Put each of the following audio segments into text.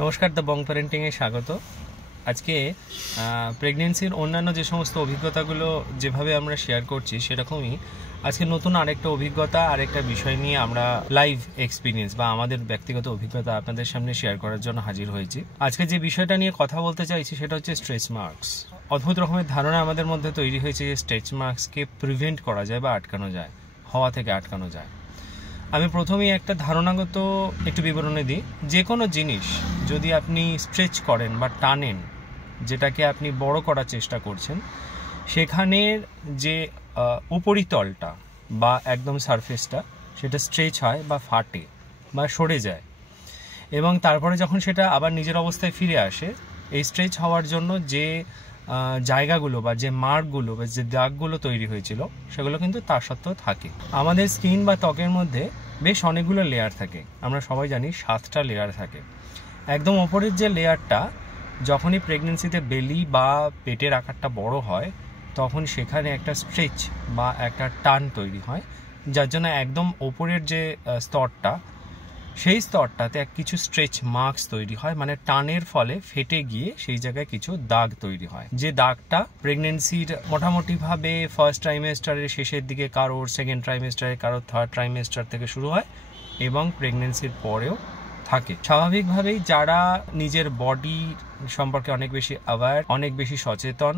নমস্কার, the Bong প্যারেন্টিংয়ে স্বাগত। আজকে প্রেগনেন্সির অন্যান্য যে সমস্ত অভিজ্ঞতাগুলো যেভাবে আমরা শেয়ার করছি সেরকমই আজকে নতুন আরেকটা অভিজ্ঞতা, আরেকটা বিষয় নিয়ে আমরা লাইভ এক্সপিরিয়েন্স বা আমাদের ব্যক্তিগত অভিজ্ঞতা আপনাদের সামনে শেয়ার করার জন্য হাজির হয়েছি। আজকে যে বিষয়টা নিয়ে কথা বলতে চাইছি সেটা হচ্ছে স্ট্রেচ মার্কস। অদ্ভুত রকমের ধারণা আমাদের মধ্যে তৈরি হয়েছে যে স্ট্রেচ মার্কসকে প্রিভেন্ট করা যায় বা আটকানো যায়, হওয়া থেকে আটকানো যায়। আমি প্রথমেই একটা ধারণাগত একটু বিবরণে দিই। যে কোনো জিনিস যদি আপনি স্ট্রেচ করেন বা টানেন, যেটাকে আপনি বড় করার চেষ্টা করছেন, সেখানের যে উপরিতলটা বা একদম সারফেসটা সেটা স্ট্রেচ হয় বা ফাটে বা সরে যায়, এবং তারপরে যখন সেটা আবার নিজের অবস্থায় ফিরে আসে, এই স্ট্রেচ হওয়ার জন্য যে জায়গাগুলো বা যে মার্কগুলো বা যে দাগগুলো তৈরি হয়েছিল সেগুলো কিন্তু তা সত্ত্বেও থাকে। আমাদের স্কিন বা ত্বকের মধ্যে বেশ অনেকগুলো লেয়ার থাকে। আমরা সবাই জানি 7টা লেয়ার থাকে। একদম ওপরের যে লেয়ারটা, যখনই প্রেগনেন্সিতে বেলি বা পেটের আকারটা বড় হয় তখন সেখানে একটা স্ট্রেচ বা একটা টান তৈরি হয়, যার জন্য একদম ওপরের যে স্তরটা, সেই স্তরটাতে কিছু স্ট্রেচ মার্কস তৈরি হয়, মানে টানের ফলে ফেটে গিয়ে সেই জায়গায় কিছু দাগ তৈরি হয়। যে দাগটা প্রেগনেন্সির মোটামুটিভাবে ফার্স্ট ট্রাইমেস্টারের শেষের দিকে, কারোর সেকেন্ড ট্রাইমেস্টারে, কারোর থার্ড ট্রাইমেস্টার থেকে শুরু হয় এবং প্রেগনেন্সির পরেও থাকে। স্বাভাবিকভাবেই যারা নিজের বডি সম্পর্কে অনেক বেশি অ্যাওয়্যার, অনেক বেশি সচেতন,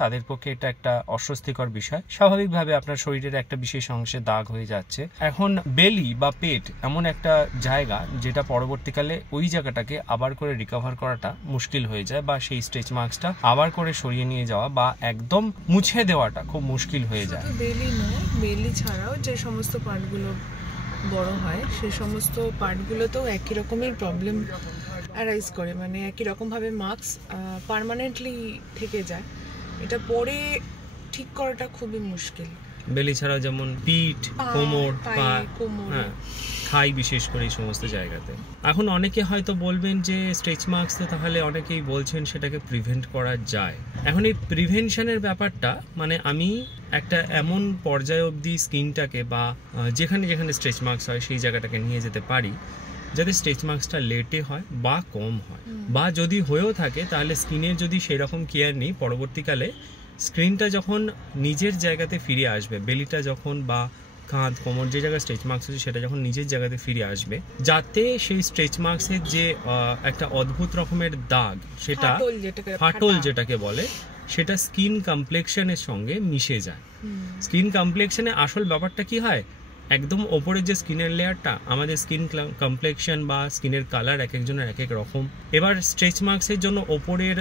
তাদের পক্ষে এটা একটা অস্বস্তিকর বিষয়। স্বাভাবিকভাবে আপনার শরীরের একটা বিশেষ অংশে দাগ হয়ে যাচ্ছে। এখন বেলি বা পেট এমন একটা জায়গা যেটা পরবর্তীকালে ওই জায়গাটাকে আবার করে রিকভার করাটা মুশকিল হয়ে যায়, বা সেই স্ট্রেচ মার্কসটা আবার করে সরিয়ে নিয়ে যাওয়া বা একদম মুছে দেওয়াটা খুব মুশকিল হয়ে যায়। বেলি নয়, বেলি ছাড়াও যে সমস্ত পার্টগুলো বড় হয় সে সমস্ত পার্টগুলোতেও একই রকমের প্রবলেম অ্যারাইজ করে, মানে একই রকমভাবে মার্কস পার্মানেন্টলি থেকে যায়। এটা পরে ঠিক করাটা খুবই মুশকিল। বেলি ছাড়াও যেমন পিঠ, কোমর, পা, থাই, বিশেষ করে এই সমস্ত জায়গাতে। এখন অনেকে হয়তো বলবেন যে স্ট্রেচ মার্কস তো তাহলে অনেকেই বলছেন সেটাকে প্রিভেন্ট করা যায়। এখন এই প্রিভেনশনের ব্যাপারটা, মানে আমি একটা এমন পর্যায় অবধি স্কিনটাকে বা যেখানে যেখানে স্ট্রেচ মার্কস হয় সেই জায়গাটাকে নিয়ে যেতে পারি যাতে স্ট্রেচ মার্কসটা লেটে হয় বা কম হয়, বা যদি হয়েও থাকে তাহলে স্কিনের যদি সেরকম কেয়ার নেই, পরবর্তীকালে স্ক্রিনটা যখন নিজের জায়গাতে ফিরে আসবে, বেলিটা যখন বা কাঁধ, কোমর, যে জায়গায় স্ট্রেচ মার্কস আছে সেটা যখন নিজের জায়গাতে ফিরে আসবে, যাতে সেই স্ট্রেচ মার্কসের যে একটা অদ্ভুত রকমের দাগ, সেটা ফাটল যেটাকে বলে, সেটা স্কিন কমপ্লেক্সনের সঙ্গে মিশে যায়। স্কিন কমপ্লেক্সনে আসল ব্যাপারটা কি হয়, একদম ওপরের যে স্কিনের লেয়ারটা, আমাদের স্কিন কমপ্লেক্সন বা স্কিনের কালার এক একজনের এক এক রকম। এবার স্ট্রেচ মার্কসের জন্য ওপরের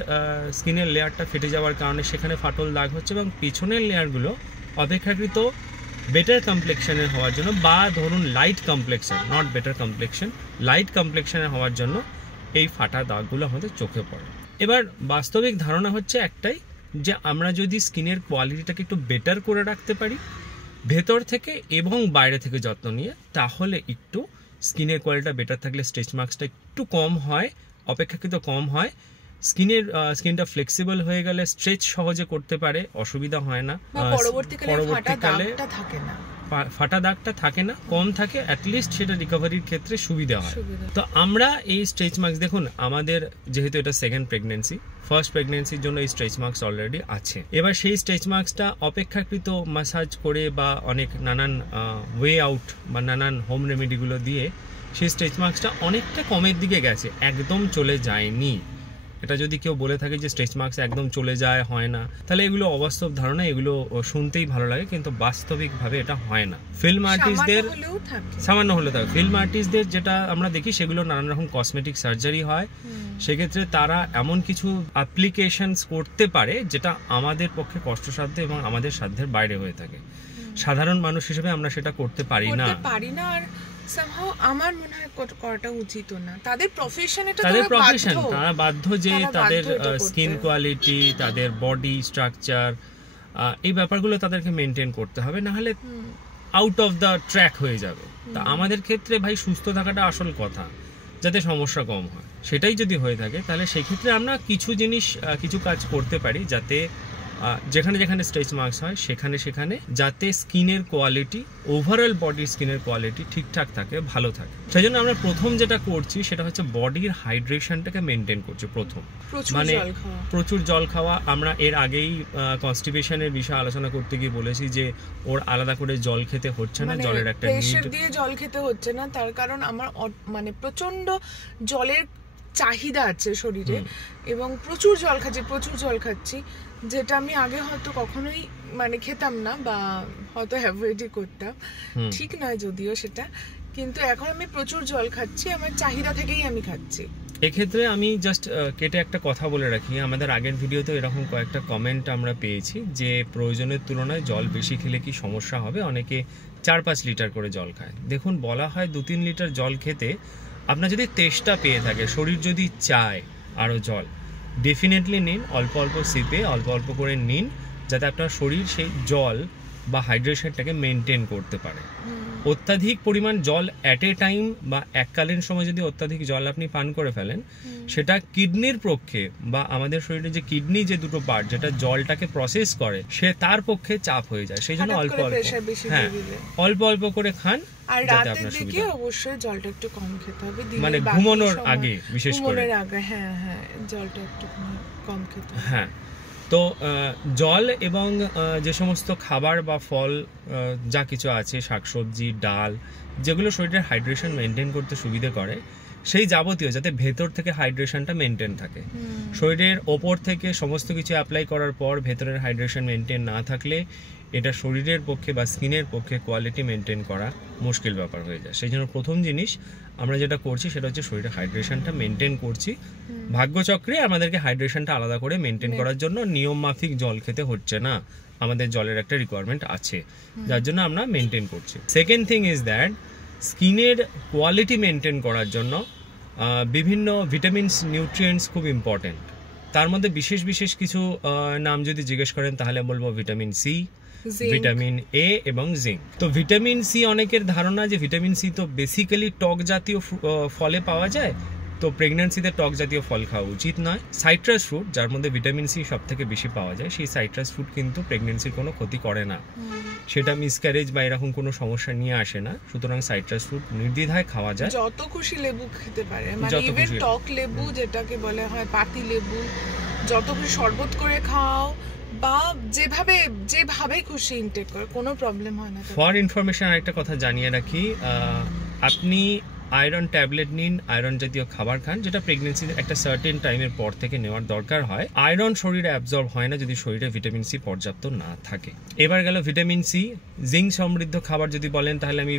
স্কিনের লেয়ারটা ফেটে যাওয়ার কারণে সেখানে ফাটল দাগ হচ্ছে, এবং পিছনের লেয়ারগুলো অপেক্ষাকৃত বেটার কমপ্লেক্সনের হওয়ার জন্য, বা ধরুন light complexion, not better complexion, light কমপ্লেক্সনের হওয়ার জন্য এই ফাটা দাগগুলো আমাদের চোখে পড়ে। এবার বাস্তবিক ধারণা হচ্ছে একটাই, যে আমরা যদি স্কিনের কোয়ালিটিটাকে একটু বেটার করে রাখতে পারি ভেতর থেকে এবং বাইরে থেকে যত্ন নিয়ে, তাহলে একটু স্কিনের কোয়ালিটিটা বেটার থাকলে স্ট্রেচ মার্কসটা একটু কম হয়, অপেক্ষাকৃত কম হয়। স্কিনটা ফ্লেক্সিবল হয়ে গেলে স্ট্রেচ সহজে করতে পারে, অসুবিধা হয় না। পরবর্তীকালে ফাটা দাগটা থাকে না, কম থাকে, অ্যাটলিস্ট সেটা রিকভারির ক্ষেত্রে সুবিধা হয়। তো আমরা এই স্ট্রেচ মার্কস, দেখুন আমাদের যেহেতু এটা সেকেন্ড প্রেগনেন্সি, ফার্স্ট প্রেগনেন্সির জন্য এই স্ট্রেচ মার্কস অলরেডি আছে। এবার সেই স্ট্রেচ মার্কসটা অপেক্ষাকৃত মাসাজ করে বা অনেক নানান ওয়ে আউট বা নানান হোম রেমেডিগুলো দিয়ে সেই স্ট্রেচ মার্কসটা অনেকটা কমের দিকে গেছে, একদম চলে যায়নি। এটা যদি কেউ বলে থাকে যে স্ট্রেচ মার্কস একদম চলে যায়, হয় না, তাহলে এগুলো অবাস্তব ধারণা, এগুলো শুনতেই ভালো লাগে কিন্তু বাস্তবিকভাবে এটা হয় না। ফিল্ম আর্টিস্টদের সামান্য হলে থাকে, ফিল্ম আর্টিস্টদের যেটা আমরা দেখি সেগুলো নানান রকম কসমেটিক সার্জারি হয়, সেক্ষেত্রে তারা এমন কিছু অ্যাপ্লিকেশনস করতে পারে যেটা আমাদের পক্ষে কষ্টসাধ্য এবং আমাদের সাধ্যের বাইরে হয়ে থাকে। সাধারণ মানুষ হিসেবে আমরা সেটা করতে পারি না। আর somehow আমার মনে হয় করাটা উচিত না। তাদের প্রফেশন, তারা বাধ্য যে তাদের স্কিন কোয়ালিটি, তাদের বডি স্ট্রাকচার, এই ব্যাপারগুলো তাদেরকে মেনটেন করতে হবে, না হলে আউট অফ দ্য ট্র্যাক হয়ে যাবে। তা আমাদের ক্ষেত্রে ভাই সুস্থ থাকাটা আসল কথা, যাতে সমস্যা কম হয়। সেটাই যদি হয়ে থাকে তাহলে সেই ক্ষেত্রে আমরা কিছু জিনিস, কিছু কাজ করতে পারি যাতে যেখানে যেখানে স্ট্রেচ মার্কস হয় সেখানে সেখানে যাতে স্কিনের কোয়ালিটি, ওভারঅল বডির স্কিনের কোয়ালিটি ঠিকঠাক থাকে, ভালো থাকে। সেই জন্য আমরা প্রথম যেটা করছি সেটা হচ্ছে বডির হাইড্রেশনটাকে মেনটেন করছি প্রথম, মানে প্রচুর জল খাওয়া। আমরা এর আগেই কনস্টিপেশনের বিষয়ে আলোচনা করতে গিয়ে বলেছি যে ওর আলাদা করে জল খেতে হচ্ছে না, জলের একটা প্রেসার দিয়ে জল খেতে হচ্ছে না, তার কারণ আমার মানে প্রচন্ড জলের চাহিদা আছে শরীরে এবং প্রচুর জল খাচ্ছি, যেটা আমি আগে হয়তো কখনোই মানে খেতাম না বা হয়তো অ্যাভয়েডই করতাম, ঠিক নয় যদিও সেটা, কিন্তু এখন আমি প্রচুর জল খাচ্ছি, আমার চাহিদা থেকেই আমি খাচ্ছি। এক্ষেত্রে আমি জাস্ট কেটে একটা কথা বলে রাখি, আমাদের আগের ভিডিওতে এরকম কয়েকটা কমেন্ট আমরা পেয়েছি যে প্রয়োজনের তুলনায় জল বেশি খেলে কি সমস্যা হবে, অনেকে 4-5 লিটার করে জল খায়। দেখুন, বলা হয় 2-3 লিটার জল খেতে আপনার যদি তেষ্টা পেয়ে থাকে, শরীর যদি চায় আরও জল, ডেফিনেটলি নিন, অল্প অল্প সিপে অল্প অল্প করে নিন, যাতে আপনার শরীর সেই জল বা হাইড্রেশনটাকে মেনটেন করতে পারে। অত্যাধিক পরিমাণ জল অ্যাট এ টাইম বা এককালীন সময় যদি অত্যাধিক জল আপনি পান করে ফেলেন, সেটা কিডনির পক্ষে বা আমাদের শরীরে যে কিডনি যে দুটো পার্ট যেটা জলটাকে প্রসেস করে, সে তার পক্ষে চাপ হয়ে যায়। সেই জন্য অল্প অল্প, হ্যাঁ, অল্প অল্প করে খান। আর রাতের দিকে অবশ্যই জলটা একটু কম খেতে হবে, মানে ঘুমানোর আগে বিশেষ করে, হ্যাঁ হ্যাঁ, জলটা একটু কম খেতে হবে। হ্যাঁ, তো জল এবং যে সমস্ত খাবার বা ফল যা কিছু আছে, শাকসবজি, ডাল, যেগুলো শরীরের হাইড্রেশন মেনটেন করতে সুবিধে করে, সেই যাবতীয়, যাতে ভেতর থেকে হাইড্রেশনটা মেনটেন থাকে। শরীরের ওপর থেকে সমস্ত কিছু অ্যাপ্লাই করার পর ভেতরের হাইড্রেশন মেনটেন না থাকলে এটা শরীরের পক্ষে বা স্কিনের পক্ষে কোয়ালিটি মেনটেন করা মুশকিল ব্যাপার হয়ে যায়। সেই জন্য প্রথম জিনিস আমরা যেটা করছি সেটা হচ্ছে শরীরের হাইড্রেশনটা মেনটেন করছি। ভাগ্যচক্রে আমাদেরকে হাইড্রেশনটা আলাদা করে মেনটেন করার জন্য নিয়ম মাফিক জল খেতে হচ্ছে না, আমাদের জলের একটা রিকোয়ারমেন্ট আছে, যার জন্য আমরা মেনটেন করছি। সেকেন্ড থিং ইজ দ্যাট স্কিনের কোয়ালিটি মেনটেন করার জন্য বিভিন্ন ভিটামিনস, নিউট্রিয়েন্টস খুব ইম্পর্টেন্ট। তার মধ্যে বিশেষ বিশেষ কিছু নাম যদি জিজ্ঞেস করেন তাহলে বলবো ভিটামিন সি, ভিটামিন এ এবং জিঙ্ক। তো ভিটামিন সি, অনেকের ধারণা যে ভিটামিন সি তো বেসিক্যালি টক জাতীয় ফলে পাওয়া যায়, তো প্রেগন্যান্সিতে টক জাতীয় ফল খাওয়া উচিত নয়। সাইট্রাস ফ্রুট, যার মধ্যে ভিটামিন সি সব থেকে বেশি পাওয়া যায়, সেই সাইট্রাস ফ্রুট কিন্তু প্রেগন্যান্সির কোনো ক্ষতি করে না, সেটা মিসক্যারেজ বা এরকম কোনো সমস্যা নিয়ে আসে না। সুতরাং সাইট্রাস ফ্রুট নির্দ্বিধায় খাওয়া যায়। যত খুশি লেবু খেতে পারে, মানে ইভেন টক লেবু যেটাকে বলে হয় পাতি লেবু, যত খুশি শরবত করে খাও বা যেভাবে খুশি ইনটেক করে, কোনো প্রবলেম হয় না। ফর ইনফরমেশন আরেকটা কথা জানিয়ে রাখি, আপনি আয়রন ট্যাবলেট নিন, আয়রন জাতীয় খাবার খান, যেটা প্রেগনেন্সির একটা সার্টেন টাইমের পর থেকে নেওয়ার দরকার হয়। আয়রন শরীরে অ্যাবজর্ব হয় না যদি শরীরে ভিটামিন সি পর্যাপ্ত না থাকে। এবার গেল ভিটামিন সি। জিঙ্ক সমৃদ্ধ খাবার যদি বলেন তাহলে আমি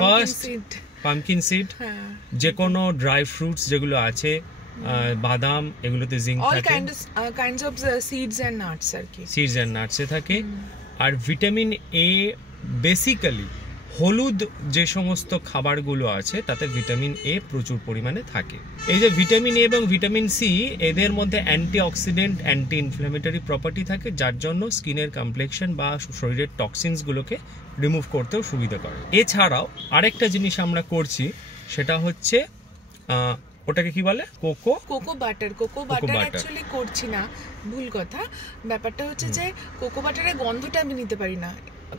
ফার্স্ট পামকিন সিড, যে কোনো ড্রাই ফ্রুটস যেগুলো আছে, বাদাম, এগুলোতে জিঙ্ক থাকে, kinds of seeds and nuts আর কি, সিডস এন্ড নাটসে থাকে। আর ভিটামিন এ বেসিক্যালি হলুদ যে সমস্ত খাবারগুলো আছে তাতে ভিটামিন এ প্রচুর পরিমাণে থাকে। এই যে ভিটামিন এ এবং ভিটামিন সি, এদের মধ্যে অ্যান্টিঅক্সিডেন্ট, অ্যান্টি ইনফ্ল্যামেটরি প্রপার্টি থাকে, যার জন্য স্কিনের কমপ্লেক্সন বা শরীরের টক্সিনসগুলোকে রিমুভ করতেও সুবিধা করে। এছাড়াও আরেকটা জিনিস আমরা করছি, সেটা হচ্ছে ওটাকে কি বলে, কোকো বাটার অ্যাকচুয়ালি করছি না, ভুল কথা। ব্যাপারটা হচ্ছে যে কোকো বাটারের গন্ধটা আমি নিতে পারি না।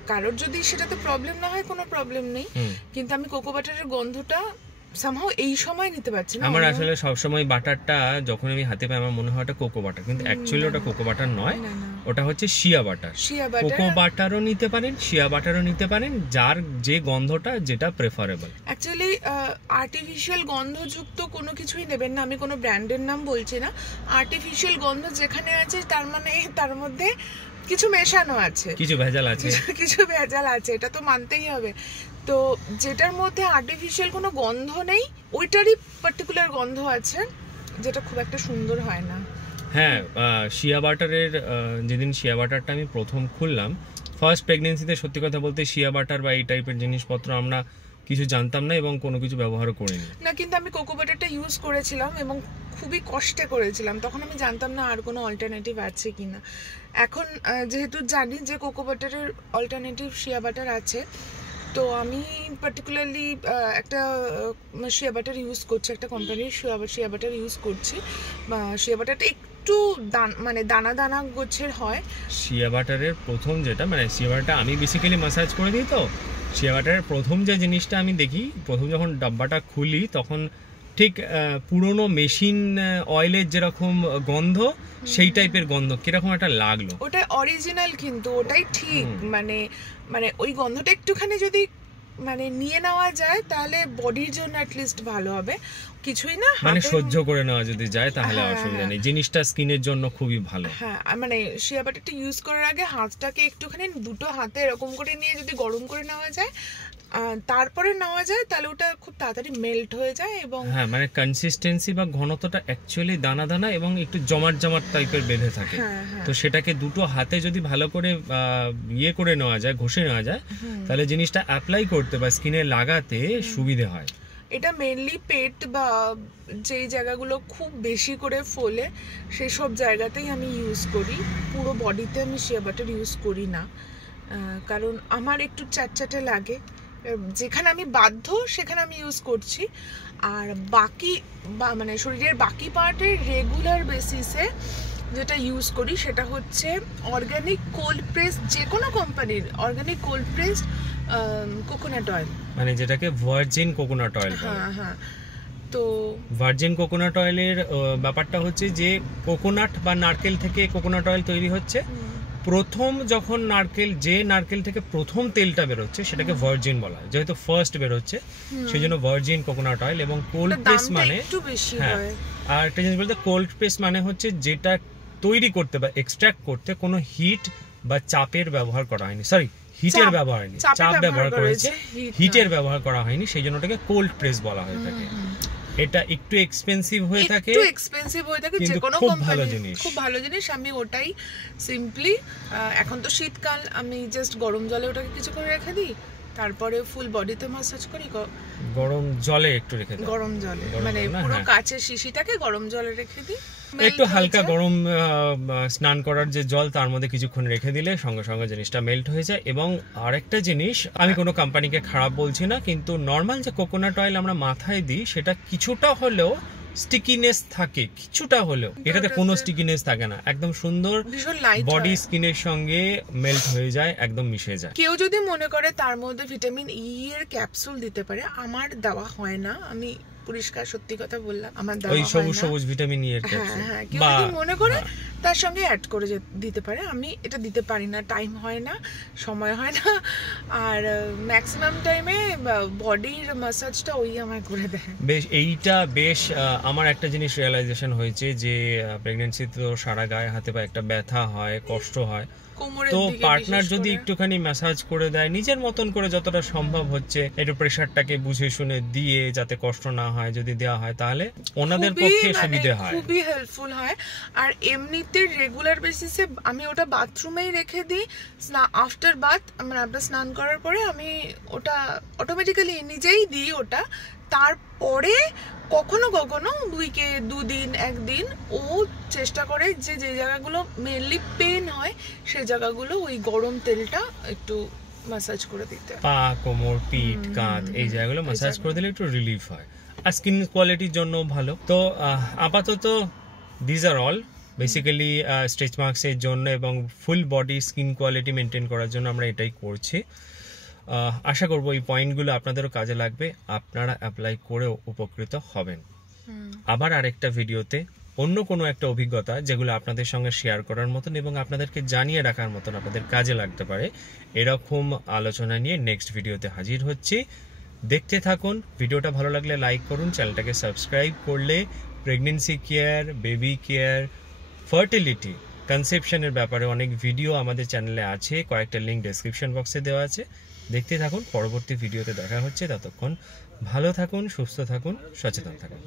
কারোর যদি সেটাতে প্রবলেম না হয় কোনো প্রবলেম নেই, কিন্তু আমি কোকো বাটারের গন্ধটা সামহাও এই সময় নিতে পারছি না। আমার আসলে সব সময় বাটারটা যখন আমি হাতে পাই আমার মনে হয় ওটা কোকো বাটার, কিন্তু অ্যাকচুয়ালি ওটা কোকো বাটার নয়, ওটা হচ্ছে শিয়া বাটার। কোকো বাটারও নিতে পারেন, শিয়া বাটারও নিতে পারেন, যার যে গন্ধটা যেটা প্রেফারেবল। অ্যাকচুয়ালি আর্টিফিশিয়াল গন্ধযুক্ত কোনো কিছুই নেবেন না, আমি কোনো ব্র্যান্ডের নাম বলছি না। আর্টিফিশিয়াল গন্ধ যেখানে আছে তার মানে তার মধ্যে কিছু মেশানো আছে, কিছু ভেজাল আছে, এটা তো মানতেই হবে। তো যেটার মধ্যে আর্টিফিশিয়াল কোনো গন্ধ নেই, ওইটারই পার্টিকুলার গন্ধ আছে, যেটা খুব একটা সুন্দর হয় না। হ্যাঁ, শিয়া বাটারের যেদিন শিয়া বাটারটা আমি প্রথম খুললাম ফার্স্ট প্রেগনেন্সিতে, সত্যি কথা বলতে শিয়া বাটার বা এই টাইপের জিনিসপত্র আমরা কিছু জানতাম না এবং কোনো কিছু ব্যবহারও করিনি না, কিন্তু আমি কোকো বাটারটা ইউজ করেছিলাম এবং খুবই কষ্টে করেছিলাম, তখন আমি জানতাম না আর কোনো অল্টারনেটিভ আছে কিনা। এখন যেহেতু জানি যে কোকো বাটারের অল্টারনেটিভ শিয়া বাটার আছে, তো আমি পার্টিকুলারলি একটা শিয়া বাটার ইউজ করছি, একটা কোম্পানির শিয়া বাটার ইউজ করছি। শিয়া বাটারটা একটু একটু মানে দানা দানা গোছের হয়। শিয়া বাটারের প্রথম যেটা, মানে শিয়া বাটারটা আমি বেসিক্যালি ম্যাসাজ করে দিই, তো শিয়া বাটারের প্রথম যে জিনিসটা আমি দেখি, প্রথম যখন ডাব্বাটা খুলি তখন ঠিক পুরনো মেশিন অয়েলের যেরকম গন্ধ, সেই টাইপের গন্ধ কিরকম একটা লাগলো। ওটা অরিজিনাল, কিন্তু ওটাই ঠিক। মানে ওই গন্ধটা একটুখানি যদি মানে নিয়ে নেওয়া যায় তাহলে বডির জন্য অ্যাটলিস্ট ভালো হবে। কিছুই না, মানে সহ্য করে নেওয়া যদি যায় তাহলে অসুবিধা নেই, জিনিসটা স্কিনের জন্য খুবই ভালো। হ্যাঁ, মানে শিয়া বাটারটা ইউজ করার আগে হাতটাকে একটুখানি দুটো হাতে এরকম করে নিয়ে যদি গরম করে নেওয়া যায়, তারপরে নেওয়া যায়, তাহলে ওটা খুব তাড়াতাড়ি মেল্ট হয়ে যায়। এবং হ্যাঁ, মানে কনসিস্টেন্সি বা ঘনত্বটা অ্যাকচুয়ালি দানা দানা এবং একটু জমাট জমাট টাইপের বেঁধে থাকে। তো সেটাকে দুটো হাতে যদি ভালো করে ইয়ে করে নেওয়া যায়, ঘষে নেওয়া যায়, তাহলে জিনিসটা অ্যাপ্লাই করতে বা স্কিনে লাগাতে সুবিধে হয়। এটা মেনলি পেট বা যেই জায়গাগুলো খুব বেশি করে ফোলে সেই সব জায়গাতেই আমি ইউজ করি। পুরো বডিতে আমি শিয়া বাটার ইউজ করি না, কারণ আমার একটু চ্যাটচ্যাটে লাগে। যেখানে আমি বাধ্য সেখানে আমি ইউজ করছি, আর বাকি মানে শরীরের বাকি পার্টে রেগুলার বেসিসে যেটা ইউজ করি সেটা হচ্ছে অর্গানিক কোল্ড প্রেস, যে কোনো কোম্পানির organic cold press coconut oil, মানে যেটাকে ভার্জিন কোকোনাট অয়েল বলে। হ্যাঁ, তো ভার্জিন কোকোনাট অয়েলের ব্যাপারটা হচ্ছে যে কোকোনাট বা নারকেল থেকে কোকোনাট অয়েল তৈরি হচ্ছে। প্রথম যখন নারকেল থেকে প্রথম তেলটা বেরোচ্ছে সেটাকে ভার্জিন বলা হয়, যেহেতু ফার্স্ট বেরোচ্ছে সেই জন্য ভার্জিন কোকোনাট অয়েল। এবং কোল্ড প্রেস মানে, হ্যাঁ, আর একটা জিনিস বলতে, কোল্ড প্রেস মানে হচ্ছে যেটা তৈরি করতে বা এক্সট্রাক্ট করতে কোনো হিট বা চাপের ব্যবহার করা হয়নি, সরি হিটের ব্যবহার হয়নি, চাপ ব্যবহার করেছে, হিটের ব্যবহার করা হয়নি, সেই জন্য ওটাকে কোল্ড প্রেস বলা হয়ে থাকে। এটা একটু এক্সপেন্সিভ হয়ে থাকে, যে কোনো কোম্পানি খুব ভালো জিনিস। আমি ওটাই সিম্পলি, এখন তো শীতকাল, আমি জাস্ট গরম জলে ওটাকে কিছু করে রেখে দিই, তারপরে ফুল বডিতে ম্যাসাজ করি। গরম জলে একটু রেখে দিই, গরম জলে মানে পুরো কাচের শিশিটাকে গরম জলে রেখে দিই, একটু হালকা গরম স্নান করার যে জল তার মধ্যে কিছুক্ষণ রেখে দিলে সঙ্গে সঙ্গে জিনিসটা মেল্ট হয়ে যায়। এবং আরেকটা জিনিস, আমি কোনো কোম্পানিকে খারাপ বলছি না, কিন্তু নর্মাল যে কোকোনাট অয়েল আমরা মাথায় দিই সেটা কিছুটা হলেও স্টিকিনেস থাকে, কিছুটা হলেও। এটাতে কোনো স্টিকিনেস থাকে না, একদম সুন্দর বডি স্কিনের সঙ্গে মেল্ট হয়ে যায়, একদম মিশে যায়। কেউ যদি মনে করে তার মধ্যে ভিটামিন ই এর ক্যাপসুল দিতে পারে, আমার দেওয়া হয় না, আমি পরিষ্কার সত্যি কথা বললাম, আমার দেওয়া হয় না। ওই সবুজ ভিটামিন ই এর ক্যাপসুল, হ্যাঁ, কেউ যদি মনে করে তার সঙ্গে অ্যাড করে দিতে পারে, আমি এটা দিতে পারি না, টাইম হয় না, সময় হয় না, আর ম্যাক্সিমাম টাইমে বডির ম্যাসাজটা ওই আমায় করে দেয়। এইটা বেশ, আমার একটা জিনিস রিয়েলাইজেশন হয়েছে যে প্রেগন্যান্সিতে তো সারা গায়ে হাতে পায়ে একটা ব্যথা হয়, কষ্ট হয়, তো পার্টনার যদি একটুখানি ম্যাসাজ করে দেয় নিজের মতন করে, যতটা সম্ভব হচ্ছে একটু প্রেসারটাকে বুঝে শুনে দিয়ে, যাতে কষ্ট না হয়, যদি দেওয়া হয় তাহলে ওনাদের পক্ষে সুবিধা হয়, খুবই হেল্পফুল হয়। আর এমনিতে রেগুলার বেসিসে আমি ওটা বাথরুমেই রেখে দিই, আফটার বাথ, মানে আপনার স্নান করার পরে আমি ওটা অটোমেটিক্যালি নিজেই দিই ওটা। তারপরে কখনো কখনো উইকে 2 দিন 1 দিন ও চেষ্টা করে যে জায়গাগুলো মেনলি পেন হয় সেই জায়গাগুলো ওই গরম তেলটা একটু ম্যাসাজ করে দিতে, পা, কোমর, পিঠ, কাঁধ, এই জায়গাগুলো ম্যাসাজ করে দিলে একটু রিলিফ হয়, আর স্কিন কোয়ালিটির জন্য ভালো। তো আপাতত this are all basically stretch মার্কসের জন্য এবং full body skin quality maintain করার জন্য আমরা এটাই করছি। আশা করব এই পয়েন্টগুলো আপনাদেরও কাজে লাগবে, আপনারা অ্যাপ্লাই করেও উপকৃত হবেন। আবার আরেকটা ভিডিওতে অন্য কোনো একটা অভিজ্ঞতা যেগুলো আপনাদের সঙ্গে শেয়ার করার মতন এবং আপনাদেরকে জানিয়ে রাখার মতন, আপনাদের কাজে লাগতে পারে, এরকম আলোচনা নিয়ে নেক্সট ভিডিওতে হাজির হচ্ছি। দেখতে থাকুন, ভিডিওটা ভালো লাগলে লাইক করুন, চ্যানেলটাকে সাবস্ক্রাইব করলে pregnancy care, baby care, fertility, কনসেপশনের ব্যাপারে অনেক ভিডিও আমাদের চ্যানেলে আছে, কয়েকটা লিঙ্ক ডেসক্রিপশন বক্সে দেওয়া আছে, দেখতে থাকুন। পরবর্তী ভিডিওতে দেখা হচ্ছে, ততক্ষণ ভালো থাকুন, সুস্থ থাকুন, সচেতন থাকুন।